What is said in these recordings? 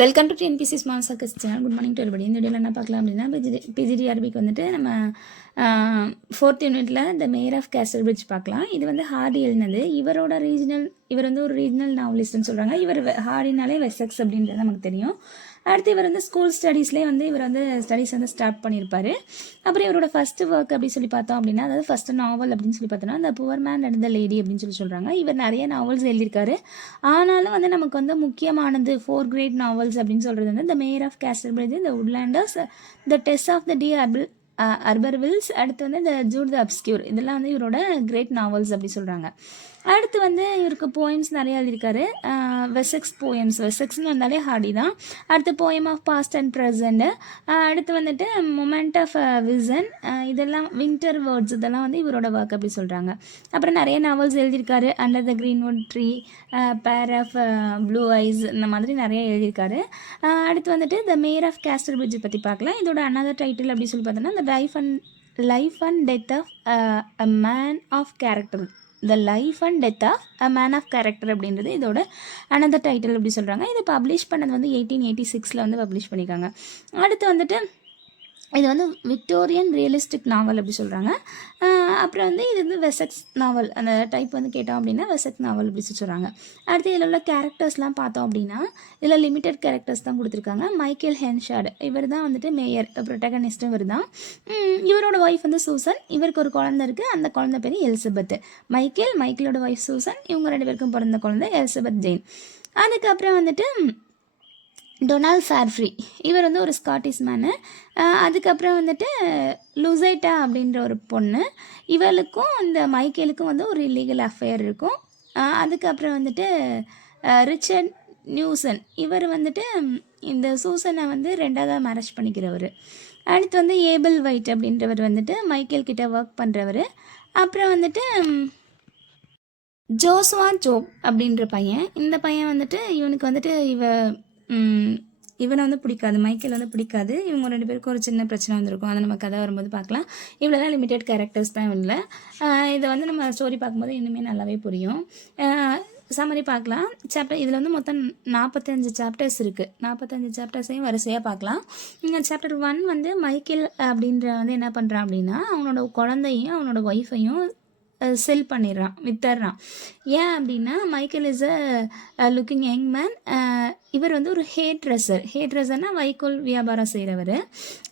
Welcome to TNPSC small circus channel. Good morning to everybody. இந்த வீடியோவில் என்ன பார்க்கலாம் அப்படின்னா பிஜிடிஆர்பிக்கு வந்துட்டு நம்ம 4th யூனிட்டில் the mayor of Casterbridge பார்க்கலாம். இது வந்து ஹார்டி எழுதினது. இவர் வந்து ஒரு ரீஜனல் நாவலிஸ்ட்னு சொல்கிறாங்க. இவர் ஹார்டினாலே வெசெக்ஸ் அப்படின்றது நமக்கு தெரியும். அடுத்து இவர் வந்து ஸ்கூல் ஸ்டடீஸ்லேயே வந்து இவர் வந்து ஸ்டடீஸ் வந்து ஸ்டார்ட் பண்ணியிருப்பார். அப்புறம் இவரோட ஃபஸ்ட்டு ஒர்க் அப்படின்னு சொல்லி பார்த்தோம் அப்படின்னா, அதாவது ஃபஸ்ட்டு நாவல் அப்படின்னு சொல்லி பார்த்தோன்னா அந்த poor man and the lady அப்படின்னு சொல்லி சொல்கிறாங்க. இவர் நிறைய நாவல்ஸ் எழுதியிருக்காரு. ஆனாலும் வந்து நமக்கு வந்து முக்கியமானது 4 கிரேட் நாவல்ஸ் அப்படின்னு சொல்கிறது வந்து the mayor of Casterbridge, the Woodlanders, the Tess of the d'Urbervilles, அடுத்து வந்து த ஜூட் த அப்ஸ்கியூர், இதெல்லாம் வந்து இவரோட கிரேட் நாவல்ஸ் அப்படி சொல்கிறாங்க. அடுத்து வந்து இவருக்கு போயம்ஸ் நிறையா எழுதியிருக்காரு. வெசெக்ஸ் போயம்ஸ், வெசெக்ஸ்னு வந்தாலே ஹார்டி தான். அடுத்து poem of past and present, அடுத்து வந்துட்டு மொமெண்ட் ஆஃப் விசன், இதெல்லாம் வின்டர் வேர்ட்ஸ், இதெல்லாம் வந்து இவரோட ஒர்க் அப்படி சொல்கிறாங்க. அப்புறம் நிறைய நாவல்ஸ் எழுதியிருக்காரு. Under the greenwood tree, pair of blue eyes, இந்த மாதிரி நிறைய எழுதியிருக்காரு. அடுத்து வந்துட்டு the mayor of Casterbridge பற்றி பார்க்கலாம். இதோட அனதர் டைட்டில் அப்படி சொல்லி பார்த்தோன்னா the life and death of a man of character, the life and death of a man of character அப்படின்றது இதோட அனதர் டைட்டில் அப்படி சொல்கிறாங்க. இது பப்ளிஷ் பண்ணது வந்து 1886 வந்து பப்ளிஷ் பண்ணியிருக்காங்க. அடுத்து வந்துட்டு இது வந்து விக்டோரியன் ரியலிஸ்டிக் நாவல் அப்படி சொல்கிறாங்க. அப்புறம் வந்து இது வந்து வெசெக்ஸ் நாவல், அந்த டைப் வந்து கேட்டோம் அப்படின்னா வெசெக்ஸ் நாவல் அப்படி சொல்கிறாங்க. அடுத்து இதில் உள்ள கேரக்டர்ஸ்லாம் பார்த்தோம் அப்படின்னா இதில் லிமிட்டட் கேரக்டர்ஸ் தான் கொடுத்துருக்காங்க. மைக்கேல் ஹென்ஷார்ட், இவர் தான் வந்துட்டு மேயர், ப்ரொட்டகனிஸ்ட்டும் இவர் தான். இவரோட ஒய்ஃப் வந்து சூசன், இவருக்கு ஒரு குழந்தை இருக்குது. அந்த குழந்தை பேர் எலிசபெத். மைக்கேலோட ஒய்ஃப் சூசன், இவங்க 2 பேருக்கும் பிறந்த குழந்தை எலிசபெத் ஜெயின். அதுக்கப்புறம் வந்துட்டு டொனால்ட் ஃபேர்ஃப்ரீ, இவர் வந்து ஒரு ஸ்காட்டிஷ் மேனு. அதுக்கப்புறம் வந்துட்டு லூசைட்டா அப்படின்ற ஒரு பொண்ணு, இவளுக்கும் இந்த மைக்கேலுக்கும் வந்து ஒரு இல்லீகல் அஃபேர் இருக்கும். அதுக்கப்புறம் வந்துட்டு ரிச்சர்ட் நியூசன், இவர் வந்துட்டு இந்த சூசனை வந்து 2வது மேரேஜ் பண்ணிக்கிறவர். அடுத்து வந்து ஏபிள் வைட் அப்படின்றவர் வந்துட்டு மைக்கேல் கிட்ட ஒர்க் பண்ணுறவர். அப்புறம் வந்துட்டு ஜோசுவா ஜோப் அப்படின்ற பையன், இந்த பையன் வந்துட்டு இவனுக்கு வந்துட்டு இவனை வந்து பிடிக்காது, மைக்கேல் வந்து பிடிக்காது. இவங்க 2 பேருக்கும் ஒரு சின்ன பிரச்சனை வந்திருக்கும். அதை நம்ம கதை வரும்போது பார்க்கலாம். இவ்வளோ தான் லிமிட்டட் கேரக்டர்ஸ் தான் இல்லை. இதை வந்து நம்ம ஸ்டோரி பார்க்கும்போது இன்னுமே நல்லாவே புரியும். சம்மரி பார்க்கலாம். இதில் வந்து மொத்தம் 45 சாப்டர்ஸ் இருக்குது. 45 சாப்டர்ஸையும் வரிசையாக பார்க்கலாம். சாப்டர் 1 வந்து மைக்கேல் அப்படின்ற வந்து என்ன பண்ணுறான் அப்படின்னா அவனோட குழந்தையும் அவனோட ஒய்ஃபையும் செல் பண்ணிடுறான், வித்துடுறான். ஏன் அப்படின்னா Michael is a looking young man. இவர் வந்து ஒரு ஹேர் ட்ரெஸ்ஸர்னால் வைக்கோல் வியாபாரம் செய்கிறவர்.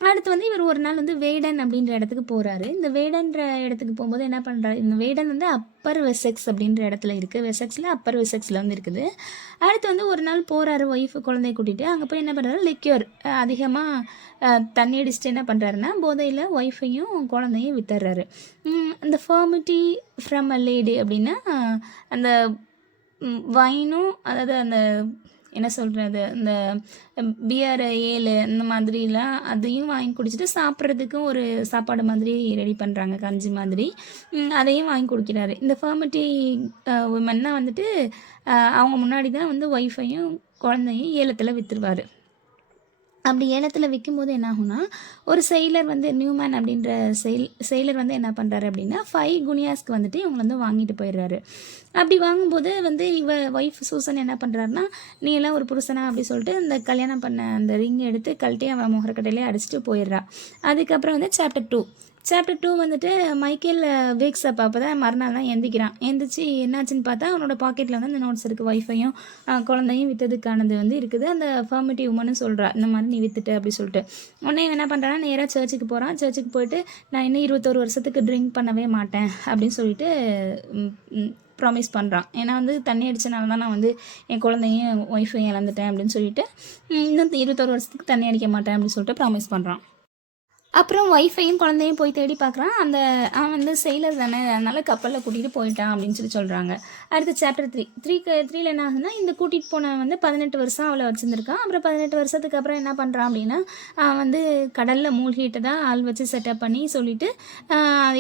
அடுத்து வந்து இவர் ஒரு நாள் வந்து வேடன் அப்படின்ற இடத்துக்கு போகிறாரு. இந்த வேடன்ற இடத்துக்கு போகும்போது என்ன பண்ணுறாரு, இந்த வேடன் வந்து அப்பர் வெசெக்ஸ் அப்படின்ற இடத்துல இருக்குது. வெசெக்ஸில் அப்பர் வெசெக்ஸில் வந்து இருக்குது. அடுத்து வந்து ஒரு நாள் போகிறாரு ஒய்ஃபு குழந்தைய கூட்டிகிட்டு. அங்கே போய் என்ன பண்ணுறாரு, லிக்யூர் அதிகமாக தண்ணி அடிச்சுட்டு என்ன பண்ணுறாருன்னா போதையில் ஒய்ஃபையும் குழந்தையும் வித்துடுறாரு. அந்த ஃபர்மிட்டி ஃப்ரம் அ லேடி அப்படின்னா அந்த வைனும், அதாவது அந்த என்ன சொல்கிறது, இந்த பியர் ஏழு இந்த மாதிரிலாம் அதையும் வாங்கி குடிச்சிட்டு சாப்பிட்றதுக்கும் ஒரு சாப்பாடு மாதிரி ரெடி பண்ணுறாங்க, கஞ்சி மாதிரி, அதையும் வாங்கி குடிக்கிறாரு. இந்த ஃபர்மிட்டி உமன்னா வந்துட்டு அவங்க முன்னாடி தான் வந்து ஒய்ஃபையும் குழந்தையும் ஏலத்தில் விற்றுருவார். அப்படி ஏலத்தில் விற்கும்போது என்ன ஆகும்னா ஒரு செயிலர் வந்து நியூமேன் அப்படின்ற செயிலர் வந்து என்ன பண்ணுறாரு அப்படின்னா 5 குனியாஸ்க்கு வந்துட்டு இவங்க வந்து வாங்கிட்டு போயிடுறாரு. அப்படி வாங்கும்போது வந்து ஒய்ஃப் சூசன் என்ன பண்ணுறாருன்னா நீ எல்லாம் ஒரு புருஷனா அப்படி சொல்லிட்டு இந்த கல்யாணம் பண்ண அந்த ரிங் எடுத்து கழட்டி அவன் முகரக்கட்டையிலே அடிச்சுட்டு போயிடுறா. அதுக்கப்புறம் வந்து சாப்டர் 2 வந்துட்டு மைக்கேல் வேக்ஸ் அப். அப்போ தான் மறுநாள் தான் எந்திரிச்சு என்னாச்சுன்னு பார்த்தா அவனோட பாக்கெட்டில் வந்து அந்த நோட்ஸ் இருக்குது. ஒய்ஃபையும் குழந்தையும் விற்றதுக்கானது வந்து இருக்குது. அந்த ஃபர்மிட்டி உமன்னு சொல்கிறா, இந்த மாதிரி நீ விற்றுட்டு அப்படி சொல்லிட்டு. உடனே என்ன பண்ணுறான்னா நேராக சர்ச்சுக்கு போகிறான். சர்ச்சுக்கு போயிட்டு நான் இன்னும் 21 வருஷத்துக்கு ட்ரிங்க் பண்ணவே மாட்டேன் அப்படின்னு சொல்லிட்டு ப்ராமிஸ் பண்ணுறான். ஏன்னா வந்து தண்ணி அடித்தனால தான் நான் வந்து என் குழந்தையும் ஒய்ஃபையும் இழந்துட்டேன் அப்படின்னு சொல்லிட்டு இன்னும் 21 வருஷத்துக்கு தண்ணி அடிக்க மாட்டேன் அப்படின்னு சொல்லிட்டு ப்ராமிஸ் பண்ணுறான். அப்புறம் ஒய்ஃபையும் குழந்தையும் போய் தேடி பார்க்குறான். அவன் வந்து செயிலர் தானே, அதனால் கப்பலில் கூட்டிகிட்டு போயிட்டான் அப்படின்னு சொல்லி சொல்கிறாங்க. அடுத்து சாப்டர் 3 என்ன ஆகுதுன்னா இந்த கூட்டிகிட்டு போனவன் வந்து 18 வருஷம் அவளை வச்சுருந்துருக்கான். அப்புறம் 18 வருஷத்துக்கு அப்புறம் என்ன பண்ணுறான் அப்படின்னா அவன் வந்து கடலில் மூழ்கிட்டு தான் ஆள் வச்சு செட்டப் பண்ணி சொல்லிவிட்டு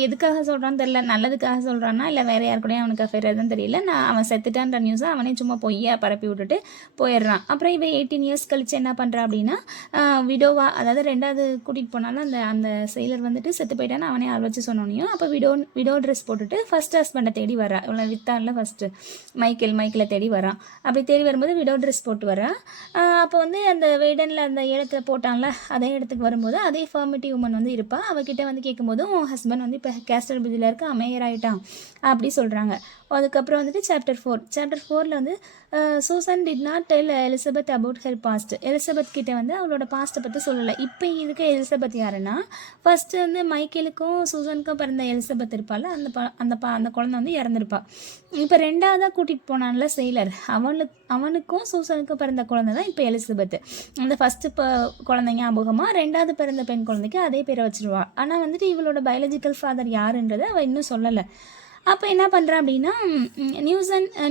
எதுக்காக சொல்கிறான்னு தெரியல, நல்லதுக்காக சொல்கிறான்னா இல்லை வேறு யார் கூடயும் அவனுக்கு அஃபேர் எதுவும் தெரியல, அவன் செத்துட்டான்ற நியூஸை அவனே சும்மா பொய்யா பரப்பி விட்டுட்டு போயிடுறான். அப்புறம் இவன் 18 இயர்ஸ் கழித்து என்ன பண்ணுறான் அப்படின்னா விடோவா, அதாவது 2வது கூட்டிகிட்டு போனாலும் அந்த அந்த செயலர் வந்துட்டு செத்து போயிட்டான்னு அவனே ஆள் வச்சு சொன்னோனையும் அப்போ விடோ ட்ரெஸ் போட்டுட்டு ஃபர்ஸ்ட் ஹஸ்பண்டை தேடி வரா. இவ்வளோ வித்தான்ல ஃபஸ்ட்டு மைக்கேலை தேடி வரான். அப்படி தேடி வரும்போது விடோ ட்ரெஸ் போட்டு வரா. அப்போ வந்து அந்த வெய்டனில் அந்த இடத்துல போட்டான்ல அதே இடத்துக்கு வரும்போது அதே ஃபர்மிட்டி உமன் வந்து இருப்பாள். அவகிட்ட வந்து கேட்கும்போது உன் ஹஸ்பண்ட் வந்து இப்போ கேஸ்டர் பிரிட்ஜில் இருக்க மேயர் ஆகிட்டான் அப்படி சொல்கிறாங்க. அதுக்கப்புறம் வந்துட்டு சாப்டர் 4ல் வந்து Susan did not tell Elizabeth about her past. Elizabeth கிட்டே வந்து அவளோட பாஸ்ட்டை பற்றி சொல்லலை. இப்போ இருக்க எலிசபெத் யாருன்னா ஃபஸ்ட்டு வந்து மைக்கேலுக்கும் சூசனுக்கும் பிறந்த எலிசபெத் இருப்பாள். அந்த குழந்தை வந்து இறந்துருப்பாள். இப்போ ரெண்டாவதாக கூட்டிகிட்டு போனான்ல செயலர், அவனுக்கும் சூசனுக்கும் பிறந்த குழந்தை தான் இப்போ எலிசபெத். அந்த ஃபஸ்ட்டு குழந்தைங்க ஞாபகமாக ரெண்டாவது பிறந்த பெண் குழந்தைக்கு அதே பேரை வச்சுருவா. ஆனால் வந்துட்டு இவளோட பயாலஜிக்கல் ஃபாதர் யாருன்றதை அவள் இன்னும் சொல்லலை. அப்போ என்ன பண்ணுறான் அப்படின்னா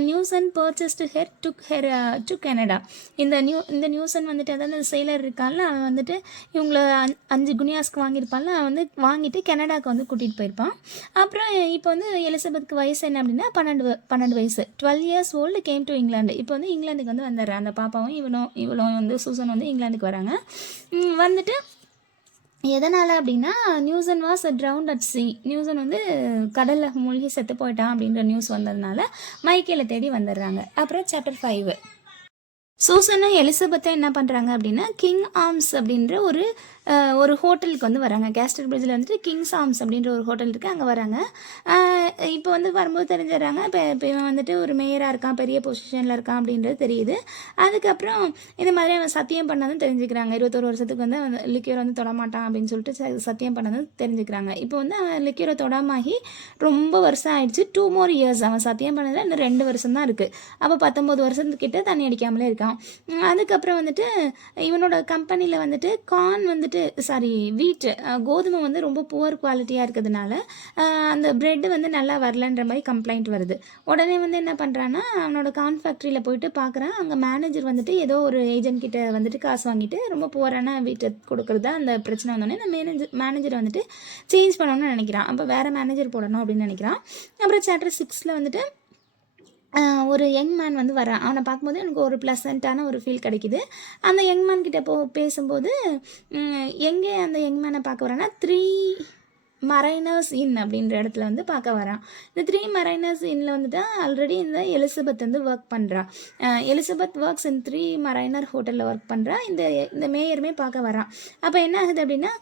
நியூசன் பர்ச்சேஸ்டு டு கனடா. இந்த நியூசன் வந்துட்டு அதாவது செயலர் இருக்கான்ல அவன் வந்துட்டு இவங்கள 5 குனியாஸ்க்கு வாங்கியிருப்பான்ல அவன் வந்து வாங்கிட்டு கனடாவுக்கு வந்து கூட்டிகிட்டு போயிருப்பான். அப்புறம் இப்போ வந்து எலிசபெத்துக்கு வயசு என்ன அப்படின்னா 12 வயசு 12 years old came to England. இப்போ வந்து இங்கிலாந்துக்கு வந்து வந்துடுறான். அந்த பாப்பாவும் இவளும் வந்து சூசன் வந்து இங்கிலாந்துக்கு வராங்க. வந்துட்டு எதனால் அப்படின்னா news and was drowned at C. News and வந்து கடலில் மூழ்கி செத்து போயிட்டான் அப்படின்ற நியூஸ் வந்ததுனால மைக்கேலை தேடி வந்துடுறாங்க. அப்புறம் சாப்டர் 5 சூசனும் எலிசபெத்தும் என்ன பண்ணுறாங்க அப்படின்னா கிங் ஆர்ம்ஸ் அப்படின்ற ஒரு ஹோட்டலுக்கு வந்து வராங்க. கேஸ்டர் பிரிட்ஜில் வந்துட்டு கிங்ஸ் ஆர்ம்ஸ் அப்படின்ற ஒரு ஹோட்டல் இருக்குது, அங்கே வராங்க. இப்போ வந்து வரும்போது தெரிஞ்சிடறாங்க இப்போ இவன் வந்துட்டு ஒரு மேயராக இருக்கான், பெரிய பொசிஷனில் இருக்கான் அப்படின்றது தெரியுது. அதுக்கப்புறம் இது மாதிரி அவன் சத்தியம் பண்ணதும் தெரிஞ்சுக்கிறாங்க. 21 வருஷத்துக்கு வந்து அவன் லிக்யூர் வந்து தொடமாட்டான் அப்படின்னு சொல்லிட்டு சத்தியம் பண்ணதும் தெரிஞ்சுக்கிறாங்க. இப்போ வந்து அவன் லிக்யூரை தொடாமாகி ரொம்ப வருஷம் ஆயிடுச்சு. 2 more years அவன் சத்தியம் பண்ணதில் இன்னும் 2 வருஷம் தான் இருக்குது. அப்போ 19 வருஷத்துக்கிட்ட தண்ணி அடிக்காமலே இருக்கான். அதுக்கப்புறம் வந்துட்டு இவனோட கம்பெனியில் வந்துட்டு வீட்டு கோதுமை வந்து ரொம்ப புவர் குவாலிட்டியாக இருக்கிறதுனால அந்த பிரெட் வந்து நல்லா வரலன்ற மாதிரி கம்ப்ளைண்ட் வருது. உடனே வந்து என்ன பண்ணுறான்னா அவனோட கார்ன் ஃபேக்ட்ரியில் போயிட்டு பார்க்குறான். அங்கே மேனேஜர் வந்துட்டு ஏதோ ஒரு ஏஜென்ட் கிட்ட வந்துட்டு காசு வாங்கிட்டு ரொம்ப புவரான வீட்டை கொடுக்குறது தான் அந்த பிரச்சனை வந்தோடனே அந்த மேனேஜர் வந்துட்டு சேஞ்ச் பண்ணணும்னு நினைக்கிறான். அப்போ வேறு மேனேஜர் போடணும் அப்படின்னு நினைக்கிறான். அப்புறம் சாப்டர் 6ல் வந்துட்டு ஒரு யங் மேன் வந்து வரான். அவனை பார்க்கும்போது எனக்கு ஒரு ப்ளசண்ட்டான ஒரு ஃபீல் கிடைக்கிது. அந்த யங் மேன் கிட்ட பேசும்போது எங்கே அந்த யங் மேனை பார்க்க வரான்னா 3 மரைனர்ஸ் இன் அப்படின்ற இடத்துல வந்து பார்க்க வரான். இந்த 3 மரைனர்ஸ் இன்னில் வந்துட்டு ஆல்ரெடி இந்த எலிசபெத் வந்து ஒர்க் பண்ணுறா. எலிசபெத் ஒர்க்ஸ் இன் 3 மரைனர் ஹோட்டலில் ஒர்க் பண்ணுறா. இந்த மேயருமே பார்க்க வரான். அப்போ என்ன ஆகுது அப்படின்னா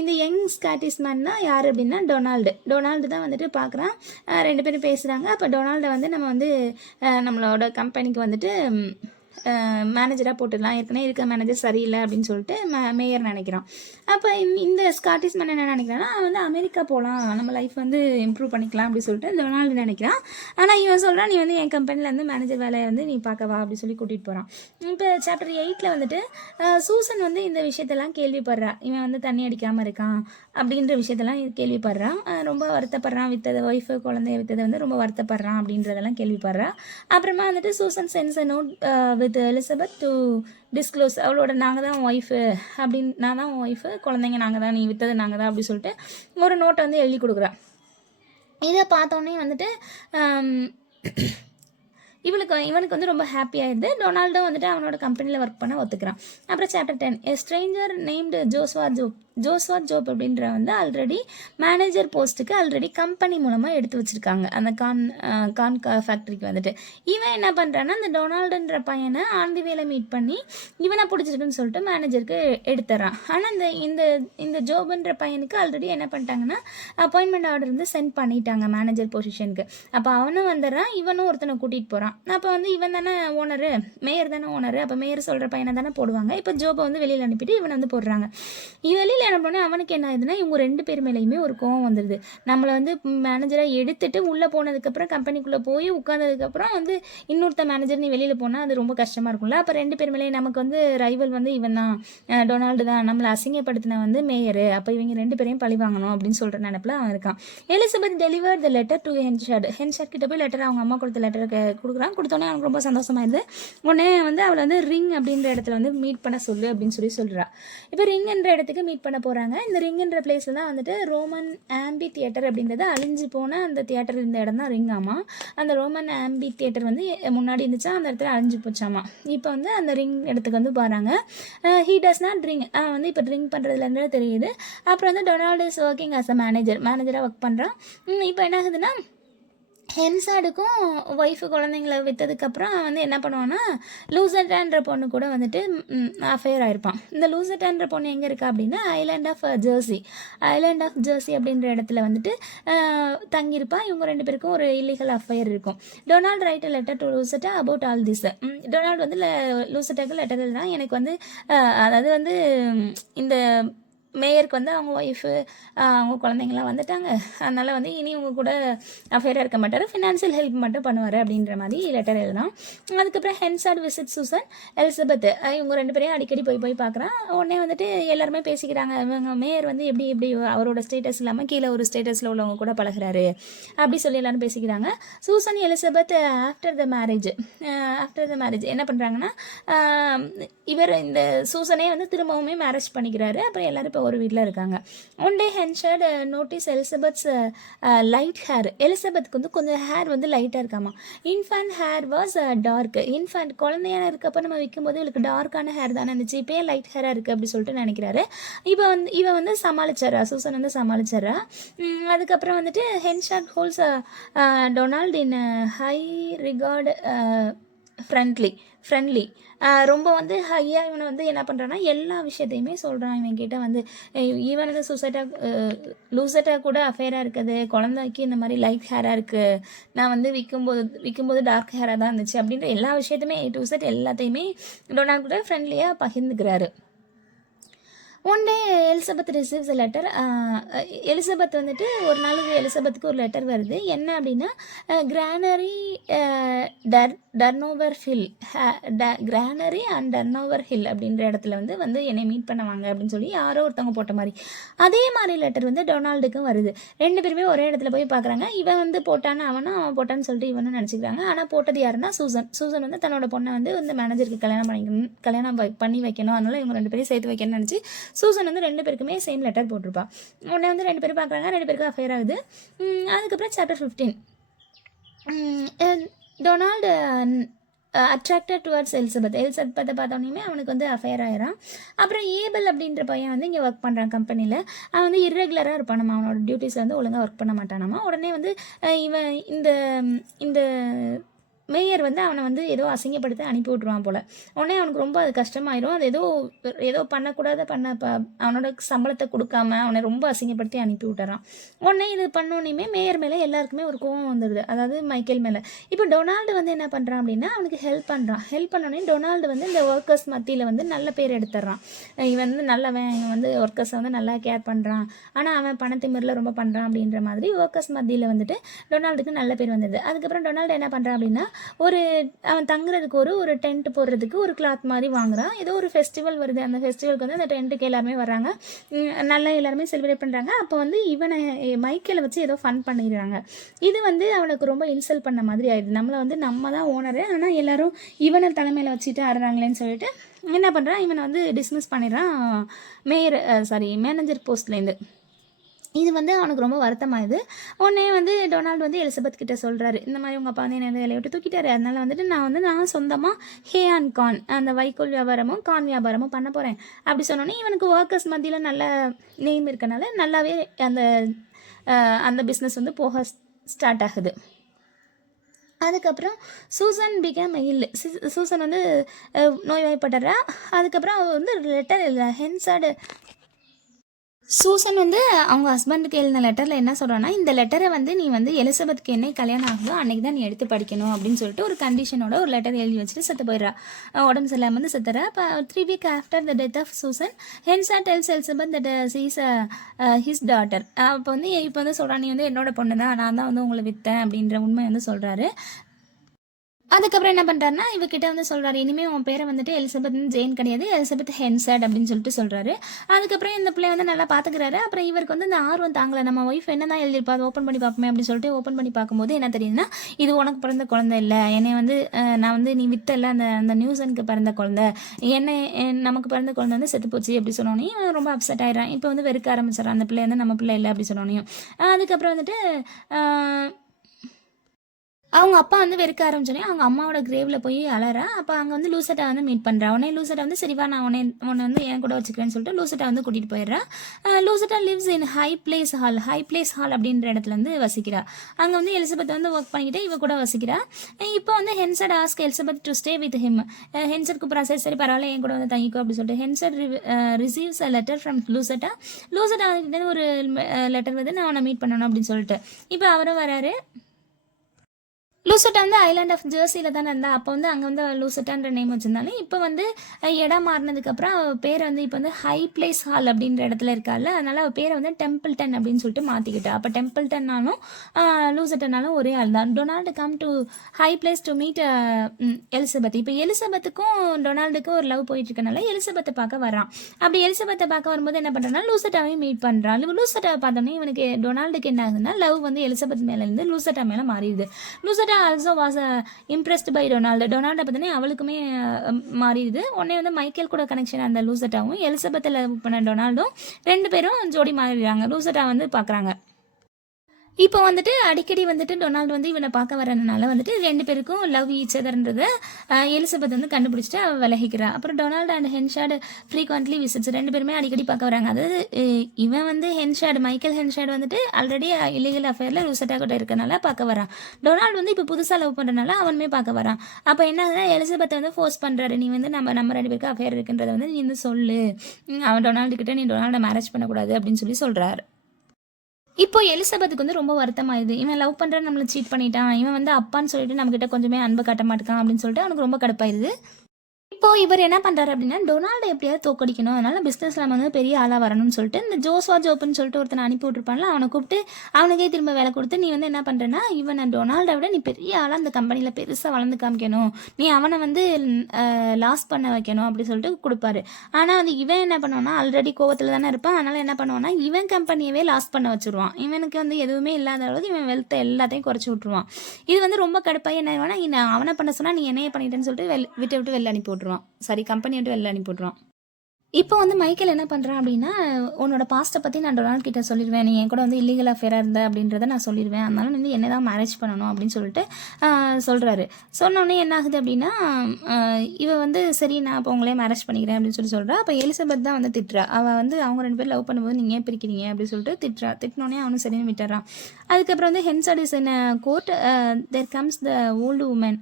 இந்த யங் ஸ்காட்டிஷ் மேன் தான் யார் அப்படின்னா டொனால்டு தான் வந்துட்டு பார்க்குறான். 2 பேரும் பேசுகிறாங்க. அப்போ டொனால்டை வந்து நம்ம வந்து நம்மளோட கம்பெனிக்கு வந்துட்டு மேனேஜராக போட்டுடலாம், ஏற்கனவே இருக்க மேனேஜர் சரியில்லை அப்படின்னு சொல்லிட்டு மேயர் நினைக்கிறான். அப்போ இந்த ஸ்காட்டிஷ் மேன் என்ன நினைக்கிறான்னா வந்து அமெரிக்கா போகலாம், நம்ம லைஃப் வந்து இம்ப்ரூவ் பண்ணிக்கலாம் அப்படின்னு சொல்லிட்டு டொனால்டு நினைக்கிறான். ஆனால் இவன் சொல்கிறான் நீ வந்து என் கம்பெனியில் வந்து மேனேஜர் வேலையை வந்து நீ பார்க்கவா அப்படி சொல்லி கூட்டிகிட்டு போகிறான். இப்போ சாப்டர் 8ல் வந்துட்டு சூசன் வந்து இந்த விஷயத்தெல்லாம் கேள்விப்படுறா. இவன் வந்து தண்ணி அடிக்காமல் இருக்கான் அப்படின்ற விஷயத்தெல்லாம் கேள்விப்படுறான். ரொம்ப வருத்தப்படுறான். ஒய்ஃபு குழந்தைய வித்ததை வந்து ரொம்ப வருத்தப்படுறான் அப்படின்றதெல்லாம் கேள்விப்படுறா. அப்புறமா வந்துட்டு Susan sends a note with Elizabeth to disclose. அவளோட நாங்கள் தான் ஒய்ஃபு அப்படின்னு, நான் தான் ஒய்ஃபு, குழந்தைங்க நாங்கள் தான், நீ வித்தது நாங்கள் தான் அப்படி சொல்லிட்டு ஒரு நோட்டை வந்து எழுதி கொடுக்குறான். இதை பார்த்தோன்னே வந்துட்டு இவனுக்கு வந்து ரொம்ப ஹாப்பியாகிடுது. டொனால்டோ வந்துட்டு அவனோட கம்பெனியில் ஒர்க் பண்ண ஒத்துக்கிறான். அப்புறம் chapter 10 a stranger named Joshua Jopp அப்படின்ற வந்து ஆல்ரெடி மேனேஜர் போஸ்ட்டுக்கு ஆல்ரெடி கம்பெனி மூலமாக எடுத்து வச்சுருக்காங்க அந்த கார்ன் ஃபேக்ட்ரிக்கு வந்துட்டு. இவன் என்ன பண்ணுறான்னா அந்த டொனால்டுன்ற பையனை ஆண்டி வேலை மீட் பண்ணி இவனை பிடிச்சிருக்குன்னு சொல்லிட்டு மேனேஜருக்கு எடுத்துறான். ஆனால் இந்த ஜோபுன்ற பையனுக்கு ஆல்ரெடி என்ன பண்ணிட்டாங்கன்னா அப்பாயின்மெண்ட் ஆர்டர் வந்து சென்ட் பண்ணிட்டாங்க மேனேஜர் பொசிஷனுக்கு. அப்போ அவனும் வந்துடுறான், இவனும் ஒருத்தனை கூட்டிகிட்டு போகிறான். அப்போ வந்து இவன் தானே ஓனரு, மேயர் தானே ஓனரு, அப்போ மேயர் சொல்கிற பையனை தானே போடுவாங்க. இப்போ ஜோபை வந்து வெளியில் அனுப்பிட்டு இவனை வந்து போடுறாங்க. வெளியில் என்ன பண்ணோன்னே அவனுக்கு என்ன ஆகுதுன்னா இவங்க 2 பேர் மேலேயுமே ஒரு கோவம் வந்துடுது. நம்மளை வந்து மேனேஜராக எடுத்துட்டு உள்ளே போனதுக்கப்புறம் கம்பெனிக்குள்ளே போய் உட்காந்ததுக்கப்புறம் வந்து இன்னொருத்த மேனேஜர் நீ வெளியில் போனால் அது ரொம்ப கஷ்டமாக இருக்கும்ல. அப்போ 2 பேர் மேலே நமக்கு வந்து ரைவல் வந்து இவன் தான், டொனால்டு தான், நம்மளை அசிங்கப்படுத்தின வந்து மேயரு, அப்போ இவங்க 2 பேரையும் பழி வாங்கணும் அப்படின்னு சொல்கிற நினைப்பில் அவன் இருக்கான். Elizabeth deliver the letter to Henchard கிட்ட போய் லெட்டர் அவங்க அம்மா கொடுத்த லெட்டர் கொடுக்குறான். கொடுத்தோன்னே அவனுக்கு ரொம்ப சந்தோஷமாயிருது. உடனே வந்து அவளை வந்து ரிங் அப்படின்ற இடத்துல வந்து மீட் பண்ண சொல்லு அப்படின்னு சொல்கிறா. இப்போ ரிங் என்ற இடத்துக்கு மீட் பண்ண பண்ண போகிறாங்க. இந்த ரிங்குன்ற பிளேஸில் தான் வந்துட்டு ரோமன் ஆம்பி தியேட்டர் அப்படின்றது அழிஞ்சு போன அந்த தியேட்டர் இருந்த இடம் தான் ரிங். ஆமாம், அந்த ரோமன் ஆம்பி தியேட்டர் வந்து முன்னாடி இருந்துச்சா, அந்த இடத்துல அழிஞ்சு போச்சாமா. இப்போ வந்து அந்த ரிங் இடத்துக்கு வந்து போகிறாங்க. ஹீ டஸ் நாட் ட்ரிங்க், வந்து இப்போ ட்ரிங்க் பண்ணுறதுலேருந்து தெரியுது. அப்புறம் வந்து Donald is working as a மேனேஜராக ஒர்க் பண்ணுறான். இப்போ என்ன ஆகுதுன்னா, ஹென்சாடுக்கும் ஒய்ஃபு குழந்தைங்கள விற்றதுக்கப்புறம் அவன் வந்து என்ன பண்ணுவான்னா, லூசட்டான்ற பொண்ணு கூட வந்துட்டு அஃபேர் ஆகிருப்பான். இந்த லூசட்டான்ற பொண்ணு எங்கே இருக்கா அப்படின்னா ஐலாண்ட் ஆஃப் ஜெர்சி அப்படின்ற இடத்துல வந்துட்டு தங்கியிருப்பான். இவங்க 2 பேருக்கும் ஒரு இல்லீகல் அஃபேர் இருக்கும். Donald write letter to Lucetta about all this. Donald வந்து லூசட்டாக்கு லெட்டர் எழுதுனா, எனக்கு வந்து அதாவது வந்து இந்த மேயருக்கு வந்து அவங்க ஒய்ஃபு அவங்க குழந்தைங்களாம் வந்துட்டாங்க, அதனால் வந்து இனி இவங்க கூட அஃபேராக இருக்க மாட்டார், ஃபினான்ஷியல் ஹெல்ப் மட்டும் பண்ணுவார் அப்படின்ற மாதிரி லெட்டர் எழுதலாம். அதுக்கப்புறம் ஹென்சாட் விசிட் சூசன் எலிசபெத், இவங்க 2 பேரையும் அடிக்கடி போய் பார்க்குறான். உடனே வந்துட்டு எல்லாருமே பேசிக்கிறாங்க, இவங்க மேயர் வந்து எப்படி அவரோட ஸ்டேட்டஸ் இல்லாமல் கீழே ஒரு ஸ்டேட்டஸில் உள்ளவங்க கூட பழகிறாரு அப்படி சொல்லி எல்லாரும் பேசிக்கிறாங்க. Susan Elizabeth after the marriage என்ன பண்ணுறாங்கன்னா, இவர் இந்த சூசனே வந்து திரும்பவுமே மேரேஜ் பண்ணிக்கிறாரு. அப்புறம் எல்லாரும் இப்போ ஒரு வீட்டில் இருக்காங்க. One day Henchard notice Elizabeth's light hair. எலிசபெத்துக்கு வந்து கொஞ்சம் ஹேர் வந்து லைட்டாக இருக்காமா. Infant hair was dark. Infant குழந்தையான இருக்கப்போ நம்ம விற்கும்போது இவளுக்கு டார்க்கான ஹேர் தானே இருந்துச்சு, இப்போ லைட் ஹேராக இருக்குது அப்படி சொல்லிட்டு நினைக்கிறாரு. இவன் வந்து சமாளிச்சாரா, சூசன் வந்து சமாளிச்சாரா. அதுக்கப்புறம் வந்துட்டு Henchard holds Donald in high regard friendly ரொம்ப வந்து ஹையாக இவனை வந்து என்ன பண்ணுறான்னா எல்லா விஷயத்தையுமே சொல்கிறான். இவன் கிட்ட வந்து ஈவனுக்கு லூசட்டாக கூட அஃபேராக இருக்குது, குழந்தைக்கு இந்த மாதிரி லைட் ஹேராக இருக்குது, நான் வந்து விற்கும்போது டார்க் ஹேராக தான் இருந்துச்சு அப்படின்ற எல்லா விஷயத்தையுமே A to Z எல்லாத்தையுமே டொனால்ட் கூட ஃப்ரெண்ட்லியாக பகிர்ந்துக்கிறாரு. One day Elizabeth receives a letter. Elizabeth வந்துட்டு ஒரு நாளுக்கு எலிசபெத்துக்கு ஒரு லெட்டர் வருது. என்ன அப்படின்னா, கிரானரி டர்னோவர் ஹில் அப்படின்ற இடத்துல வந்து என்னை மீட் பண்ணுவாங்க அப்படின்னு சொல்லி யாரோ ஒருத்தவங்க போட்ட மாதிரி. அதே மாதிரி லெட்டர் வந்து டொனால்டுக்கும் வருது. 2 பேருமே ஒரே இடத்துல போய் பார்க்குறாங்க. இவன் வந்து போட்டான்னு அவன் போட்டான்னு சொல்லிட்டு இவனும் நினச்சிக்கிறாங்க. ஆனால் போட்டது யாருன்னா சூசன் வந்து தன்னோட பொண்ணை வந்து இந்த மேனேஜருக்கு கல்யாணம் பண்ணி வைக்கணும், அதனால இவங்க 2 பேரையும் சேர்த்து வைக்கணும்னு நினச்சி சூசன் வந்து 2 பேருக்குமே சேம் லெட்டர் போட்டிருப்பா. உடனே வந்து 2 பேரும் பார்க்குறாங்க, 2 பேருக்கும் அஃபேர் ஆகுது. அதுக்கப்புறம் சாப்டர் 15 டொனால்டு அட்ராக்டட் டுவர்ட்ஸ் எலிசபெத்தை பார்த்தோன்னே அவனுக்கு வந்து அஃபேர் ஆயிரான். அப்புறம் ஏபல் அப்படின்ற பையன் வந்து இங்கே ஒர்க் பண்ணுறான் கம்பெனியில். அவன் வந்து இர்ரெகுலராக இருப்பானாமா, அவனோட டியூட்டிஸ் வந்து ஒழுங்காக ஒர்க் பண்ண மாட்டானாமா. உடனே வந்து இவன் இந்த மேயர் வந்து அவனை வந்து ஏதோ அசிங்கப்படுத்தி அனுப்பி விட்ருவான் போல். உடனே அவனுக்கு ரொம்ப அது கஷ்டமாயிரும். அது ஏதோ பண்ணக்கூடாத அவனோட சம்பளத்தை கொடுக்காம அவனை ரொம்ப அசிங்கப்படுத்தி அனுப்பி விட்டுறான். உடனே இது பண்ணோன்னே மேயர் மேலே எல்லாருக்குமே ஒரு கோவம் வந்துடுது, அதாவது மைக்கேல் மேலே. இப்போ டொனால்டு வந்து என்ன பண்ணுறான் அப்படின்னா, அவனுக்கு ஹெல்ப் பண்ணோன்னே டொனால்டு வந்து இந்த ஒர்க்கர்ஸ் மத்தியில் வந்து நல்ல பேர் எடுத்துடுறான். இவன் வந்து நல்லவன், இவன் வந்து ஒர்க்கர்ஸை வந்து நல்லா கேர் பண்ணுறான், ஆனால் அவன் பணத்திமிரில் ரொம்ப பண்ணுறான் அப்படின்ற மாதிரி ஒர்க்கர்ஸ் மத்தியில் வந்துட்டு டொனால்டுக்கு நல்ல பேர் வந்துடுது. அதுக்கப்புறம் டொனால்டு என்ன பண்ணுறான் அப்படின்னா, அவன் தங்குறதுக்கு ஒரு டென்ட் போடுறதுக்கு ஒரு கிளாத் மாதிரி வாங்குறான். ஏதோ ஒரு ஃபெஸ்டிவல் வருது, அந்த ஃபெஸ்டிவலுக்கு வந்து அந்த டென்ட்டுக்கு எல்லாருமே வராங்க, நல்லா எல்லாருமே செலிப்ரேட் பண்ணுறாங்க. அப்போ வந்து இவனை மைக்கேலை வச்சு ஏதோ ஃபன் பண்ணிடுறாங்க. இது வந்து அவனுக்கு ரொம்ப இன்சல்ட் பண்ண மாதிரி ஆயிடுது. நம்ம தான் ஓனரு, ஆனால் எல்லாரும் இவனை தலைமையில் வச்சுட்டு ஆடுறாங்களேன்னு சொல்லிட்டு என்ன பண்ணுறான், இவனை வந்து டிஸ்மிஸ் பண்ணிடுறான் மேனேஜர் போஸ்ட்லேருந்து. இது வந்து அவனுக்கு ரொம்ப வருத்தமாகுது. உடனே வந்து டொனால்டு வந்து எலிசபெத் கிட்ட சொல்கிறாரு, இந்த மாதிரி உங்கள் அப்பா வந்து என்ன வேலையை விட்டு தூக்கிட்டாரு, அதனால் வந்துட்டு நான் சொந்தமாக ஹே அண்ட் கான் அந்த வைக்கோல் வியாபாரமும் கான் வியாபாரமும் பண்ண போகிறேன் அப்படி சொன்னோன்னே இவனுக்கு ஒர்க்கர்ஸ் மத்தியில் நல்ல நேம் இருக்கனால நல்லாவே அந்த பிஸ்னஸ் வந்து போக ஸ்டார்ட் ஆகுது. அதுக்கப்புறம் சூசன் பிகம் இல். சூசன் வந்து நோய்வாய்ப்பட்டுறா. அதுக்கப்புறம் அவள் வந்து லெட்டர் எழுத ஹென்சாடு சூசன் வந்து அவங்க ஹஸ்பண்டுக்கு எழுதின லெட்டரில் என்ன சொல்கிறான்னா, இந்த லெட்டரை வந்து நீ வந்து எலிசபெத்துக்கு என்னை கல்யாணம் ஆகுதோ அன்றைக்கி தான் நீ எடுத்து படிக்கணும் அப்படின்னு சொல்லிட்டு ஒரு கண்டிஷனோட ஒரு லெட்டர் எழுதி வச்சுட்டு செத்து போயிடுறா. உடம்பு சரியில்லாமல் வந்து செத்துறா. இப்போ 3 weeks after the death of Susan Henchard tells Elizabeth that is his daughter. இப்போ வந்து சொல்கிறான், நீ வந்து என்னோட பொண்ணு தான், நான் தான் வந்து உங்களை விற்றேன் அப்படின்ற உண்மை வந்து சொல்கிறாரு. அதுக்கப்புறம் என்ன பண்ணுறாருனா இவகிட்ட வந்து சொல்கிறாரு, இனிமேல் உன் பேரை வந்துட்டு எலிசபெத் ஜெயின் கிடையாது, எலிசபெத் ஹென்சட் அப்படின்னு சொல்லிட்டு சொல்கிறாரு. அதுக்கப்புறம் இந்த பிள்ளைய வந்து நல்லா பார்த்துக்கிறாரு. அப்புறம் இவருக்கு வந்து இந்த ஆர்வம் தாங்கலை, நம்ம ஒய்ஃப் என்ன தான் எழுதியிருப்பா, அதை ஓப்பன் பண்ணி பார்ப்போமே அப்படின்னு சொல்லிட்டு ஓப்பன் பண்ணி பார்க்கும்போது என்ன தெரியுதுன்னா, இது உனக்கு பிறந்த குழந்தை இல்லை, என்னை வந்து நான் வந்து நீ வித்தல அந்த அந்த நியூஸனுக்கு பிறந்த குழந்தை, என்னை நமக்கு பிறந்த குழந்தை வந்து செத்து போச்சு அப்படி சொன்னோன்னே இவன் ரொம்ப அப்செட் ஆயிடுறான். இப்போ வந்து வெறுக்க ஆரம்பிச்சிடறான், அந்த பிள்ளை வந்து நம்ம பிள்ளை இல்லை அப்படி சொன்னோனையும். அதுக்கப்புறம் வந்துட்டு அவங்க அப்பா வந்து வெறுக்க ஆரம்பிச்சோன்னே அவங்க அம்மாவோட கிரேவில் போய் அலறா. அப்போ அங்கே வந்து லூசட்டை வந்து மீட் பண்ணுறா. உடனே லூசட்டை வந்து சரிவா நான் உன்னை வந்து என் கூட வச்சுக்கிறேன்னு சொல்லிட்டு லூசட்டை வந்து கூட்டிகிட்டு போயிடுறா. Lucetta lives in High Place Hall அப்படின்ற இடத்துல வந்து வசிக்கிறா. அங்கே வந்து எலிசபெத் வந்து ஒர்க் பண்ணிக்கிட்டு இவ கூட வசிக்கிறா. இப்போ வந்து Henchard ask Elizabeth to stay with him. Henchard கூப்பிட்றா, சரி பரவாயில்ல என் கூட வந்து தங்கிக்கோ அப்படின்னு சொல்லிட்டு Henchard receives a letter from Lucetta. Lucetta கிட்ட ஒரு லெட்டர் வந்து நான் உன்னை மீட் பண்ணணும் அப்படின்னு சொல்லிட்டு இப்போ அவரும் வராரு. லூசட்டா வந்து ஐலாண்ட் ஆஃப் ஜெர்சியில் தானே இருந்தா. அப்போ வந்து அங்கே வந்து லூசட்டான்ற நேம் வச்சுருந்தாலும் இப்போ வந்து இடம் மாறினதுக்கப்புறம் அவள் பேரை வந்து இப்போ வந்து ஹை பிளேஸ் ஹால் அப்படின்ற இடத்துல இருக்காள். அதனால் அவள் பேரை வந்து டெம்பிள்டன் அப்படின்னு சொல்லிட்டு மாற்றிக்கிட்டா. அப்போ டெம்பிள்டன்னாலும் லூசட்டனாலும் ஒரே ஆள் தான். Donald come to high place to meet Elizabeth. இப்போ எலிசபெத்துக்கும் டொனால்டுக்கும் ஒரு லவ் போயிட்டு இருக்கனால எலிசபெத்தை பார்க்க வரான். அப்படி எலிசபெத்தை பார்க்க வரும்போது என்ன பண்ணுறான்னா லூசட்டாவையும் மீட் பண்ணுறான். லூசட்டாவை பார்த்தோன்னே இவனுக்கு டொனால்டுக்கு என்ன ஆகுதுன்னா லவ் வந்து எலிசபெத் மேலேருந்து லூசட்டா மேலே மாறிடுது. Lucetta also was impressed by Donald பார்த்தோன்னே அவளுக்குமே மாறிடுது. உடனே வந்து மைக்கேல் கூட கனெக்ஷன் அந்த லூசட்டாவும் எலிசபெத்தில் பண்ண டொனால்டும் ரெண்டு பேரும் ஜோடி மாறிடுறாங்க. லூசட்டா வந்து பார்க்குறாங்க. இப்போ வந்துட்டு அடிக்கடி வந்துட்டு டொனால்டு வந்து இவனை பார்க்க வரதுனால வந்துட்டு ரெண்டு பேருக்கும் லவ் ஈச் அதர்ன்றதை எலிசபெத் வந்து கண்டுபிடிச்சிட்டு அவள் விலகிக்கிறா. அப்புறம் டொனால்டு அண்ட் ஹென்ஷாடு ஃப்ரீக்வெண்ட்லி விசிட்ஸ், ரெண்டு பேருமே அடிக்கடி பார்க்க வராங்க. அதாவது இவன் வந்து மைக்கேல் ஹென்ஷாடு வந்துட்டு ஆல்ரெடி இல்லீகல் அஃபேரில் லூசட்டா கூட இருக்கனால பார்க்க வரான். டொனால்டு வந்து இப்போ புதுசாக லவ் பண்ணுறதுனால அவனுமே பார்க்க வரான். அப்போ என்ன ஆகுதுன்னா எலிசபெத்தை வந்து ஃபோர்ஸ் பண்ணுறாரு, நீ வந்து நம்ம ரெண்டு பேருக்கு அஃபேர் இருக்குன்றதை வந்து நீ வந்து சொல்லு, அவன் டொனால்டு கிட்ட நீ டொனால்டை மேரேஜ் பண்ணக்கூடாது அப்படின்னு சொல்கிறாரு. இப்போ எலிசபெத்துக்கு வந்து ரொம்ப வருத்தமாயிருது. இவன் லவ் பண்ணுற நம்மளை சீட் பண்ணிட்டான், இவன் வந்து அப்பான்னு சொல்லிட்டு நம்மகிட்ட கொஞ்சமே அன்பு காட்ட மாட்டேக்கான் அப்படின்னு சொல்லிட்டு அவனுக்கு ரொம்ப கடுப்பாயிருது. இப்போ இவர் என்ன பண்ணுறாரு அப்படின்னா டொனால்டை எப்படியாவது தோக்கடிக்கணும், அதனால பிஸ்னஸில் வந்து பெரிய ஆளாக வரணும்னு சொல்லிட்டு இந்த ஜோஸ்வா ஜோப்புன்னு சொல்லிட்டு ஒருத்தனை அனுப்பி விட்டுருப்பான்ல, அவனை கூப்பிட்டு அவனுக்கே திரும்ப வேலை கொடுத்து நீ வந்து என்ன பண்ணுறேன்னா இவனை டொனால்டை விட நீ பெரிய ஆளாக அந்த கம்பெனியில் பெருசாக வளர்ந்து காமிக்கணும், நீ அவனை வந்து லாஸ் பண்ண வைக்கணும் அப்படி சொல்லிட்டு கொடுப்பாரு. ஆனால் வந்து இவன் என்ன பண்ணுவான்னா ஆல்ரெடி கோவத்தில் தானே இருப்பான், அதனால் என்ன பண்ணுவான்னா இவன் கம்பெனியவே லாஸ் பண்ண வச்சுருவான். இவனுக்கு வந்து எதுவுமே இல்லாத அளவுக்கு இவன் வெல்த்தை எல்லாத்தையும் குறைச்சி விட்ருவான். இது வந்து ரொம்ப கடுப்பாக என்ன ஆயிடுவானா அவனை பண்ண சொன்னால் நீ என்னையே பண்ணிட்டேன்னு சொல்லிட்டு விட்டு வெளில அனுப்பி விட்ருவான். சரி கம்பெனி விட்டு வெளில அனுப்பி விட்ருவான். இப்போ வந்து மைக்கேல் என்ன பண்ணுறான் அப்படின்னா உன்னோட பாஸ்ட்டை பற்றி நான் டொனால்ட் கிட்ட சொல்லிடுவேன், நீ என் கூட வந்து இல்லீகல் அஃபேராக இருந்த அப்படின்றத நான் சொல்லிடுவேன், அதனால வந்து என்ன தான் மேரேஜ் பண்ணணும் அப்படின்னு சொல்லிட்டு சொல்கிறாரு. சொன்னோடனே என்ன ஆகுது அப்படின்னா இவன் வந்து சரி நான் இப்போ உங்களே மேரேஜ் பண்ணிக்கிறேன் அப்படின்னு சொல்கிறா. அப்போ எலிசபெத் தான் வந்து திட்டுறா. அவள் வந்து அவங்க ரெண்டு பேர் லவ் பண்ணும்போது நீங்கள் ஏன் பிரிக்கிறீங்க அப்படின்னு சொல்லிட்டு திட்டுறா. திட்டினோடனே அவனும் சரின்னு விட்டுறான். அதுக்கப்புறம் வந்து Henchard is in court there comes the old woman,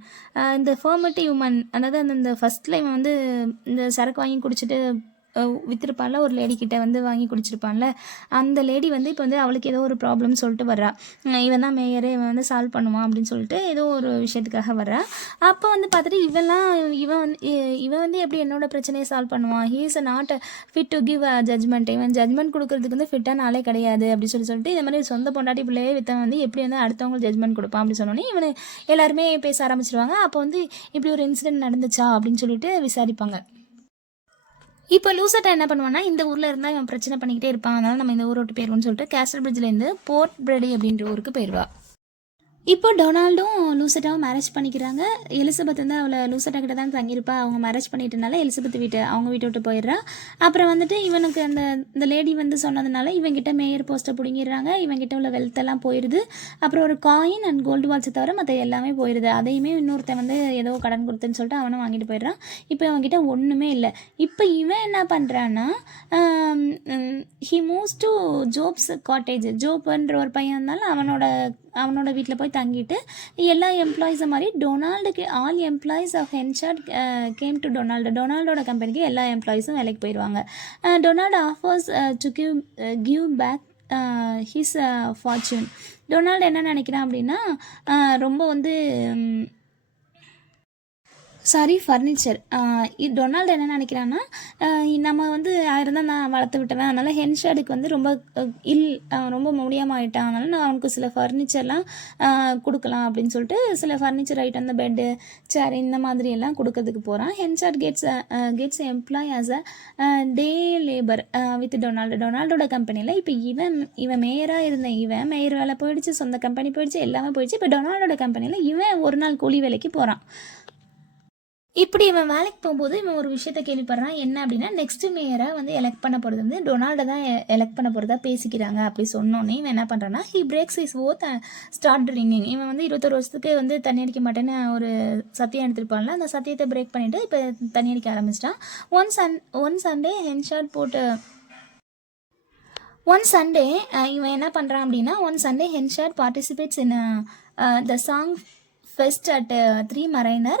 இந்த ஃபர்மட்டி உமன், அதாவது அந்த ஃபர்ஸ்ட்டில் இவன் வந்து இந்த சரக்கு வாங்கி குடிச்சிட்டு விற்றுருப்பான்ல, ஒரு லேடி கிட்ட வந்து வாங்கி குடிச்சிருப்பான்ல, அந்த லேடி வந்து இப்போ வந்து அவளுக்கு ஏதோ ஒரு ப்ராப்ளம் சொல்லிட்டு வர்றா. இவன் தான் மேயரே, இவன் வந்து சால்வ் பண்ணுவான் அப்படின்னு சொல்லிட்டு ஏதோ ஒரு விஷயத்துக்காக வர்றா. அப்போ வந்து பார்த்துட்டு இவன் வந்து எப்படி என்னோட பிரச்சனையை சால்வ் பண்ணுவான், he is not fit to give a judgement, இவன் ஜட்மெண்ட் கொடுக்கறதுக்கு வந்து ஃபிட்டான ஆளே கிடையாது அப்படின்னு சொல்லிட்டு இந்த மாதிரி சொந்த பொண்டாட்டி பிள்ளையே வித்தவன் வந்து எப்படி வந்து அடுத்தவங்களுக்கு ஜட்மெண்ட் கொடுப்பான் அப்படின்னு சொன்னோன்னே இவனு எல்லாருமே பேச ஆரம்பிச்சிருவாங்க. அப்போ வந்து இப்படி ஒரு இன்சிடென்ட் நடந்துச்சா அப்படின்னு சொல்லிட்டு விசாரிப்பாங்க. இப்போ லூசட்டா என்ன பண்ணுவான்னா இந்த ஊரில் இருந்தால் இவன் பிரச்சனை பண்ணிக்கிட்டே இருப்பான், அதனால் நம்ம இந்த ஊரை விட்டு போயிடுவோம்னு சொல்லிட்டு கேஸ்டல் பிரிட்ஜ்லேருந்து போர்ட் பிரெடி அப்படின்ற ஊருக்கு போயிடுவா. இப்போ டொனால்டும் லூசட்டாவும் மேரேஜ் பண்ணிக்கிறாங்க. எலிசபெத் வந்து அவளை லூசட்டா கிட்ட தான் தங்கியிருப்பா. அவங்க மேரேஜ் பண்ணிட்டனால எலிசபெத் அவங்க வீட்டை விட்டு போயிடுறா. அப்புறம் வந்துட்டு இவனுக்கு இந்த லேடி வந்து சொன்னதுனால இவங்கிட்ட மேயர் போஸ்ட்டை பிடிங்கிடுறாங்க. இவங்கிட்ட உள்ள வெல்த்தெல்லாம் போயிடுது. அப்புறம் ஒரு காயின் அண்ட் கோல்டு வாட்சை தவிர மற்ற எல்லாமே போயிடுது. அதையுமே இன்னொருத்தன் வந்து ஏதோ கடன் கொடுத்துன்னு சொல்லிட்டு அவனும் வாங்கிட்டு போயிடுறான். இப்போ இவங்கிட்ட ஒன்றுமே இல்லை. இப்போ இவன் என்ன பண்ணுறான்னா he moves to Jopp's cottage. ஜோப்ன்ற ஒரு பையன் இருந்தாலும் அவனோட வீட்டில் போய் தங்கிட்டு எல்லா எம்ப்ளாயிஸை மாதிரி டொனால்டுக்கு all employees of Henchard came to டொனால்டோட கம்பெனிக்கு எல்லா எம்ப்ளாயிஸும் வேலைக்கு போயிடுவாங்க. Donald offers to give back his fortune. Donald என்ன நினைக்கிறான் அப்படின்னா ரொம்ப வந்து சாரி ஃபர்னிச்சர். டொனால்டு என்ன நினைக்கிறான்னா, நம்ம வந்து இருந்தால் நான் வளர்த்து விட்டுருவேன், அதனால் ஹென்ஷாடுக்கு வந்து ரொம்ப ரொம்ப முடியாமல் ஆகிட்டான், அதனால் நான் அவனுக்கு சில ஃபர்னிச்சர்லாம் கொடுக்கலாம் அப்படின்னு சொல்லிட்டு சில ஃபர்னிச்சர் ஐட்டம், அந்த பெட்டு, சேர் இந்த மாதிரி எல்லாம் கொடுக்கறதுக்கு போகிறான். Henchard gets employ as a day labour with டொனால்டோட கம்பெனியில். இப்போ இவன் மேயராக இருந்த மேயர் வேலை போயிடுச்சு, சொந்த கம்பெனி போயிடுச்சு, எல்லாமே போயிடுச்சு. இப்போ டொனால்டோட கம்பெனியில் இவன் ஒரு நாள் கூலி வேலைக்கு போகிறான். இப்படி இவன் வேலைக்கு போகும்போது இவன் ஒரு விஷயத்த கேள்விப்படுறான். என்ன அப்படின்னா, நெக்ஸ்ட் மேயராக வந்து எலெக்ட் பண்ண போகிறது வந்து டொனால்டை தான் எலெக்ட் பண்ண போகிறதா பேசிக்கிறாங்க. அப்படி சொன்னோன்னே இவன் என்ன பண்ணுறான்னா, he breaks is oath start drinking. இவன் வந்து 21 வருஷத்துக்கு வந்து தண்ணி அடிக்க மாட்டேன்னு ஒரு சத்தியம் எடுத்திருப்பான்ல, அந்த சத்தியத்தை பிரேக் பண்ணிவிட்டு இப்போ தண்ணி அடிக்க ஆரம்பிச்சிட்டான். ஒன் சண்டே இவன் என்ன பண்ணுறான் அப்படின்னா, Henchard participates in the song fest at 3 Mariner.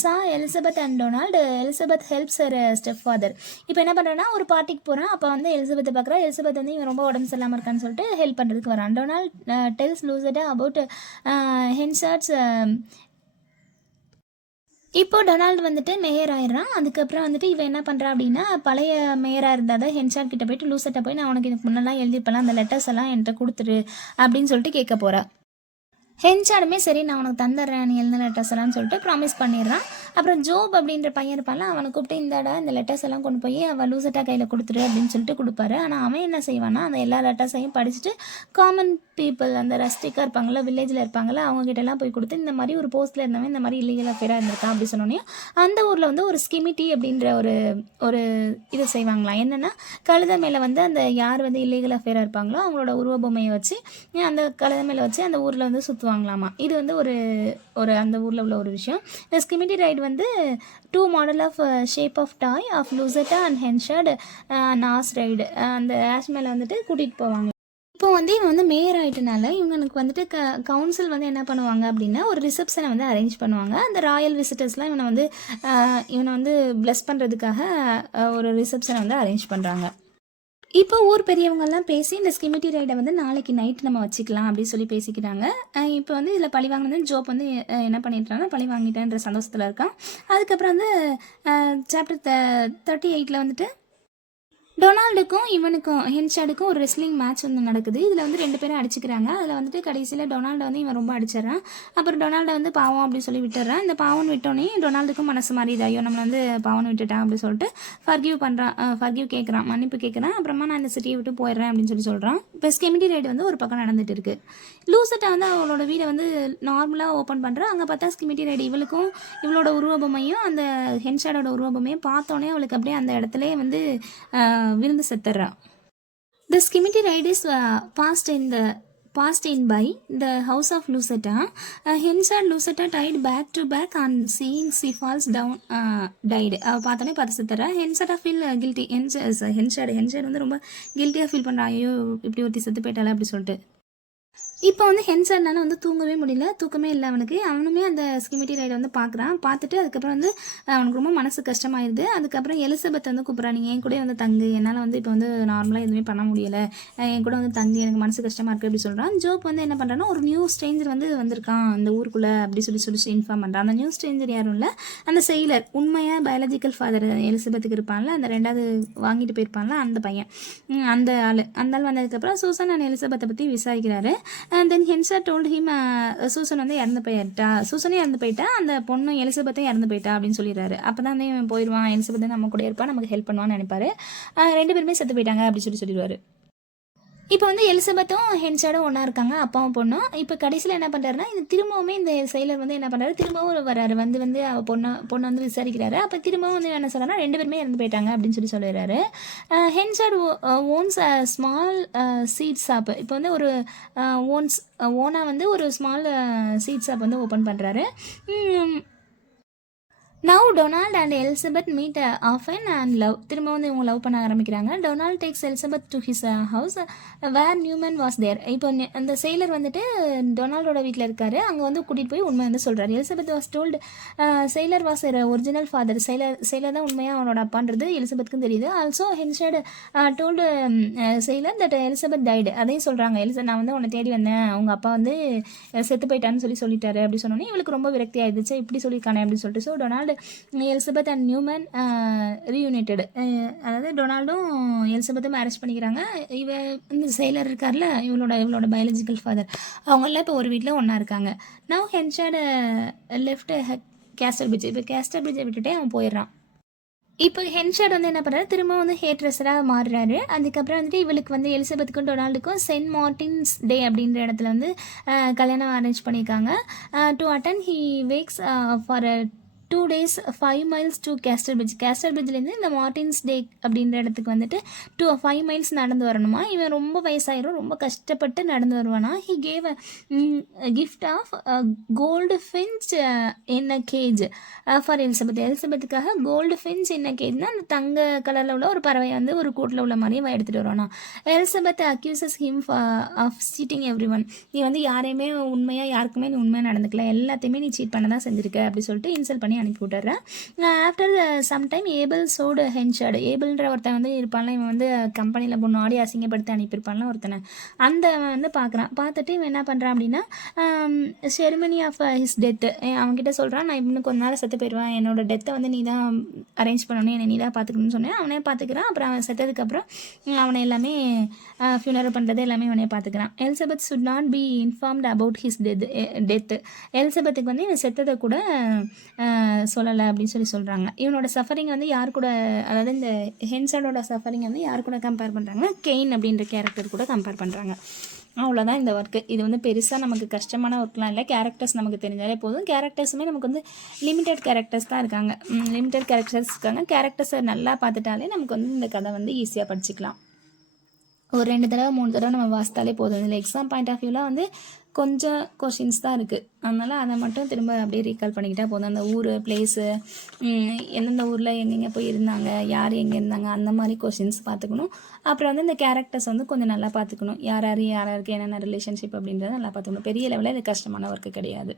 Saw Elizabeth and Donald. Elizabeth helps her stepfather. இப்போ என்ன பண்ணுறேன்னா, ஒரு பார்ட்டிக்கு போகிறான். அப்போ வந்து எலிசபெத்தை பார்க்குறா. எலிசபெத் வந்து இவன் ரொம்ப உடம்பு சரியில்லாமல் இருக்கான்னு சொல்லிட்டு ஹெல்ப் பண்ணுறதுக்கு வரான். Donald tells Lucetta about Henchard's. இப்போ டொனால்டு வந்துட்டு மேயர் ஆயிடுறான். அதுக்கப்புறம் வந்துட்டு இவன் என்ன பண்ணுறா அப்படின்னா, பழைய மேயராக இருந்தால் தான் ஹென்ஷாட் கிட்ட போயிட்டு, லூசட்டை போய் நான் உனக்கு இதுக்கு முன்னெல்லாம் எழுதிப்பலாம், அந்த லெட்டர்ஸ் எல்லாம் என்கிட்ட கொடுத்துரு அப்படின்னு சொல்லிட்டு கேட்க போகிறா. ஹென்ஷாடுமே சரி நான் உனக்கு தந்துடுறேன் நீ எழுந்த லெட்டர்ஸ் எல்லாம்னு சொல்லிட்டு ப்ராமிஸ் பண்ணிடுறான். அப்புறம் ஜோப் அப்படின்ற பையன் இருப்பான்ல, அவனை கூப்பிட்டு இந்த லெட்டர்ஸ் எல்லாம் கொண்டு போய் அவள் லூசட்டா கையில் கொடுத்துரு அப்படின்னு சொல்லிட்டு கொடுப்பாரு. ஆனால் அவன் என்ன செய்வான்னா, அந்த எல்லா லெட்டர்ஸையும் படிச்சுட்டு காமன் பீப்புள், அந்த ரஸ்டிக்காக இருப்பாங்களா, வில்லேஜில் இருப்பாங்களா, அவங்ககிட்டலாம் போய் கொடுத்து இந்த மாதிரி ஒரு போஸ்ட்டில் இருந்தவன் இந்த மாதிரி இல்லீகல் அஃபேராக இருந்திருக்கான் அப்படி சொன்னோன்னே, அந்த ஊரில் வந்து ஒரு ஸ்கிமிட்டி அப்படின்ற ஒரு இது செய்வாங்களாம். என்னென்னா, கழுத மேலே வந்து அந்த யார் வந்து இல்லீகல் அஃபேராக இருப்பாங்களோ அவங்களோட உருவபொம்மையை வச்சு அந்த கழுத மேலே வச்சு அந்த ஊரில் வந்து சுற்றுவாங்களாமா. இது வந்து ஒரு அந்த ஊரில் உள்ள ஒரு விஷயம். இந்த ஸ்கிமிட்டி ரைடு வந்து 2 model of shape of toy of Lucetta and Henchard knows ride அந்த ஆஷ் மேலே வந்துட்டு கூட்டிகிட்டு போவாங்க. இப்போ வந்து இவன் வந்து மேயர் ஆகிட்டனால இவங்களுக்கு வந்துட்டு கவுன்சில் வந்து என்ன பண்ணுவாங்க அப்படின்னா, ஒரு ரிசப்ஷனை வந்து அரேஞ்ச் பண்ணுவாங்க. அந்த ராயல் விசிட்டர்ஸ்லாம் இவனை வந்து பிளஸ் பண்ணுறதுக்காக ஒரு ரிசப்ஷனை வந்து அரேஞ்ச் பண்ணுறாங்க. இப்போ ஊர் பெரியவங்கெல்லாம் பேசி இந்த ஸ்கிமிட்டி ரைடை வந்து நாளைக்கு நைட் நம்ம வச்சுக்கலாம் அப்படின்னு சொல்லி பேசிக்கிறாங்க. இப்போ வந்து இதில் பழி வாங்கினது ஜோப் வந்து என்ன பண்ணிட்டாங்கன்னா, பழி வாங்கிட்டேன்ற சந்தோஷத்தில் இருக்கான். அதுக்கப்புறம் வந்து சாப்டர் 38 வந்துட்டு டொனால்டுக்கும் இவனுக்கும் ஹென்ஷாடுக்கும் ஒரு ரெஸ்லிங் மேட்ச் வந்து நடக்குது. இதில் வந்து 2 பேரும் அடிச்சுக்கிறாங்க. அதில் வந்துட்டு கடைசியில் டொனால்டை வந்து இவன் ரொம்ப அடிச்சிடறான். அப்புறம் டொனால்டை வந்து பாவம் அப்படின்னு சொல்லி விட்டுறான். இந்த பாவம் விட்டோன்னே டொனால்டுக்கும் மனசு மாறி ஐயோ நம்மளை வந்து பாவம் விட்டுட்டான் அப்படின்னு சொல்லிட்டு ஃபர்கிவ் கேட்குறான், மன்னிப்பு கேட்குறான். அப்புறமா நான் இந்த சிட்டியை விட்டு போயிடுறேன் அப்படின்னு சொல்கிறான். இப்போ ஸ்கிமிட்டி ரைடு வந்து ஒரு பக்கம் நடந்துட்டு இருக்கு. லூசட்டா வந்து அவளோட வீடை வந்து நார்மலாக ஓப்பன் பண்ணுறான். அங்கே பார்த்தா ஸ்கிமிட்டி ரைடு இவளோட உருவபொம்மையும் அந்த ஹென்ஷாடோட உருவபொம்மையும் பார்த்தோன்னே அவளுக்கு அப்படியே அந்த இடத்துலேயே வந்து விழுந்து செத்துறா. The Skimity ride is passed in by the house of Lucetta. Henshaw Lucetta tied back to back on seeing she falls down died. பார்த்தோன்னே பார்த்து செத்துறா. ஹென்ஷாடா ஃபீல் கில்ட்டி. ஹென்ஷாட் வந்து ரொம்ப கில்ட்டியாக ஃபீல் பண்ணுறான். ஐயோ இப்படி ஒருத்தி செத்து போயிட்டால அப்படி சொல்லிட்டு. இப்போ வந்து ஹென்ஷாட்னால வந்து தூங்கவே முடியல, தூக்கமே இல்லை அவனுக்கு. அவனுமே அந்த ஸ்கிமிட்டி ரைடை வந்து பார்க்குறான். பார்த்துட்டு அதுக்கப்புறம் வந்து அவனுக்கு ரொம்ப மனசு கஷ்டமாயிருது. அதுக்கப்புறம் எலிசபெத் வந்து கூப்பிட்றான், நீங்கள் என் கூட வந்து தங்கு, என்னால் வந்து இப்போ வந்து நார்மலாக எதுவுமே பண்ண முடியலை, என் கூட வந்து தங்கு, எனக்கு மனசு கஷ்டமாக இருக்குது அப்படி சொல்கிறான். ஜோப் வந்து என்ன பண்ணுறான்னா, ஒரு நியூ ஸ்ட்ரேஞ்சர் வந்து வந்திருக்கான் அந்த ஊருக்குள்ளே அப்படி சொல்லி இன்ஃபார்ம் பண்ணுறான். அந்த நியூ ஸ்ட்ரேஞ்சர் யாரும் இல்லை, அந்த செயலர், உண்மையாக பயாலஜிக்கல் ஃபாதர் எலிசபெத்துக்கு இருப்பான்ல, அந்த 2வது வாங்கிட்டு போயிருப்பான்ல அந்த பையன், அந்த ஆள் வந்ததுக்கப்புறம் சூசன் அண்ட் எலிசபெத்தை பற்றி விசாரிக்கிறாரு. தென் ஹென்ஷாட் டோல்ட் ஹிம் சூசன் வந்து சூசனே இறந்து போயிட்டா, அந்த பொண்ணு எலிசபெத்தும் இறந்து போயிட்டா அப்படின்னு சொல்லிடுறாரு. அப்போ தான் வந்து இவன் போயிடுவான், எலிசபெத் நம்ம கூட இருப்பான், நமக்கு ஹெல்ப் பண்ணுவான்னு நினைப்பாரு. 2 பேருமே செத்து போயிட்டாங்க அப்படின்னு சொல்லிடுவார். இப்போ வந்து எலிசபெத்தும் ஹென்ஷாடும் ஒன்றா இருக்காங்க, அப்பாவும் பொண்ணும். இப்போ கடைசியில் என்ன பண்ணுறாருன்னா, இந்த திரும்பவுமே இந்த செயலர் வந்து என்ன பண்ணுறாரு, திரும்பவும் வர்றாரு, வந்து அவள் பொண்ணை வந்து விசாரிக்கிறாரு. அப்போ திரும்பவும் வந்து என்ன சொல்கிறாருன்னா, 2 பேருமே இறந்து போயிட்டாங்க அப்படின்னு சொல்லிடுறாரு. Henchard owns small seed shop. இப்போ வந்து ஒரு ஓனாக வந்து ஒரு ஸ்மால் சீட் ஷாப் வந்து ஓப்பன் பண்ணுறாரு. Now Donald and Elizabeth meet often and love. திரும்ப வந்து இவங்க லவ் பண்ண ஆரம்பிக்கிறாங்க. Donald takes Elizabeth to his house where Newman was there. இப்போ அந்த செயலர் வந்துட்டு டொனால்டோட வீட்டில் இருக்காரு, அங்கே வந்து கூட்டிகிட்டு போய் உண்மை வந்து சொல்கிறார். எலிசபெத் வாஸ் டோல்டு செயலர் வாஸ் ஒரிஜினல் ஃபாதர். செயலர் தான் உண்மையாக அவனோட அப்பான்றது எலிசபெத்துக்கும் தெரியுது. ஆல்சோ ஹென்ஷாட் டோல்டு செயலர் தட் எலிசபெத் டைடு. அதையும் சொல்கிறாங்க, நான் வந்து உன்னை தேடி வந்தேன், அவங்க அப்பா வந்து செத்து போயிட்டான்னு சொல்லிட்டாரு அப்படி சொன்னோன்னே இவளுக்கு ரொம்ப விரக்தி ஆயிடுச்சு, இப்படி சொல்லியிருக்கானே அப்படின்னு சொல்லிட்டு. So Donald Elizabeth and Newman reunited. அதாவது டொனால்டும் எலிசபெத்தும் மேரேஜ் பண்ணிக்கிறாங்க. இந்த செயலர் இருக்கார்ல, இவளோட பயாலஜிக்கல் ஃபாதர், அவங்களாம் இப்போ ஒரு வீட்டில் ஒன்றா இருக்காங்க. Now Henchard left Casterbridge. இப்போ கேஸ்டர் பிரிட்ஜை விட்டுட்டே அவன் போயிடுறான். இப்போ ஹென்ஷாட் வந்து என்ன பண்ணுறாரு, திரும்ப வந்து ஹேட்ரஸராக மாறுறாரு. அதுக்கப்புறம் வந்துட்டு இவளுக்கு வந்து எலிசபெத்துக்கும் டொனால்டுக்கும் சென்ட் மார்ட்டின்ஸ் டே அப்படின்ற இடத்துல வந்து கல்யாணம் அரேஞ்ச் பண்ணியிருக்காங்க. To attend he walks for 2 days 5 miles to Casterbridge. கேஸ்டர் பிரிட்ஜ்லேருந்து இந்த மார்ட்டின்ஸ் டே அப்படின்ற இடத்துக்கு வந்துட்டு 5 miles நடந்து வரணுமா. இவன் ரொம்ப வயசாயிரும், ரொம்ப கஷ்டப்பட்டு நடந்து வருவானா. He gave a gift of goldfinch in a cage for எலிசபெத்துக்காக கோல்டு ஃபின்ச் இன் அ கேஜ்னா அந்த தங்க கலரில் உள்ள ஒரு பறவை வந்து ஒரு கூட்டில் உள்ள மாதிரியே எடுத்துகிட்டு வருவானா. Elizabeth accuses him of cheating everyone. நீ வந்து யாரையுமே யாருக்குமே நீ உண்மையாக நடந்துக்கல, எல்லாத்தையுமே நீ சீட் பண்ண தான் செஞ்சுருக்க அப்படி சொல்லிட்டு இன்சல்ட் பண்ணி அனுப்பி விட்டுறேன். After sometime Abel showed Henchard. ஏபிள்ன்ற ஒருத்தன் வந்து இருப்பான்ல, இவன் வந்து கம்பெனியில் முன்னாடி அசிங்கப்படுத்தி அனுப்பியிருப்பான்ல ஒருத்தனை, அந்த வந்து பார்க்குறான். பார்த்துட்டு இவன் என்ன பண்ணுறான் அப்படின்னா செரிமனி ஆஃப் ஹிஸ் டெத்து அவன்கிட்ட சொல்கிறான், நான் இன்னும் கொஞ்ச நாள் செத்து போயிடுவேன், என்னோட டெத்தை வந்து நீ தான் அரேஞ்ச் பண்ணணும், என்னை நீ தான் பார்த்துக்கணும்னு சொன்னேன். அவனே பார்த்துக்கிறான். அப்புறம் அவன் செத்ததுக்கப்புறம் அவனை எல்லாமே ஃபியூனரல் பண்ணுறது எல்லாமே அவனே பார்த்துக்கிறான். Elizabeth should not be informed about his death. எலிசபெத்துக்கு வந்து இவன் செத்ததை கூட சொல்லலை அப்படின்னு சொல்கிறாங்க. இவனோட சஃபரிங் வந்து யார் கூட, அதாவது இந்த ஹென்ஷாடோட சஃபரிங் வந்து யார் கூட கம்பேர் பண்ணுறாங்கன்னா கெயின் அப்படின்ற கேரக்டர் கூட கம்பேர் பண்ணுறாங்க. அவ்வளோதான் இந்த ஒர்க்கு. இது வந்து பெருசாக நமக்கு கஷ்டமான ஒர்க்லாம் இல்லை. கேரக்டர்ஸ் நமக்கு தெரிஞ்சாலே போதும். கேரக்டர்ஸுமே நமக்கு வந்து லிமிட்டட் கேரக்டர்ஸ் தான் இருக்காங்க. லிமிட்டட் கேரக்டர்ஸ் இருக்காங்க. கேரக்டர்ஸை நல்லா பார்த்துட்டாலே நமக்கு வந்து இந்த கதை வந்து ஈஸியாக படிச்சுக்கலாம். ஒரு 2 தடவை 3 தடவை நம்ம வாசித்தாலே போதும். இதில் எக்ஸாம் பாயிண்ட் ஆஃப் வியூவில் வந்து கொஞ்சம் கொஷின்ஸ் தான் இருக்குது. அதனால் அதை மட்டும் திரும்ப அப்படியே ரீகால் பண்ணிக்கிட்டால் போதும். அந்த ஊர், பிளேஸு, எந்தெந்த ஊரில் எங்கெங்கே போய் இருந்தாங்க, யார் எங்கே இருந்தாங்க, அந்த மாதிரி கொஷின்ஸ் பார்த்துக்கணும். அப்புறம் வந்து இந்த கேரக்டர்ஸ் வந்து கொஞ்சம் நல்லா பார்த்துக்கணும். யாருக்கு என்னென்ன ரிலேஷன்ஷிப் அப்படின்றத நல்லா பார்த்துக்கணும். பெரிய லெவலில் இது கஷ்டமான ஒர்க்கு கிடையாது.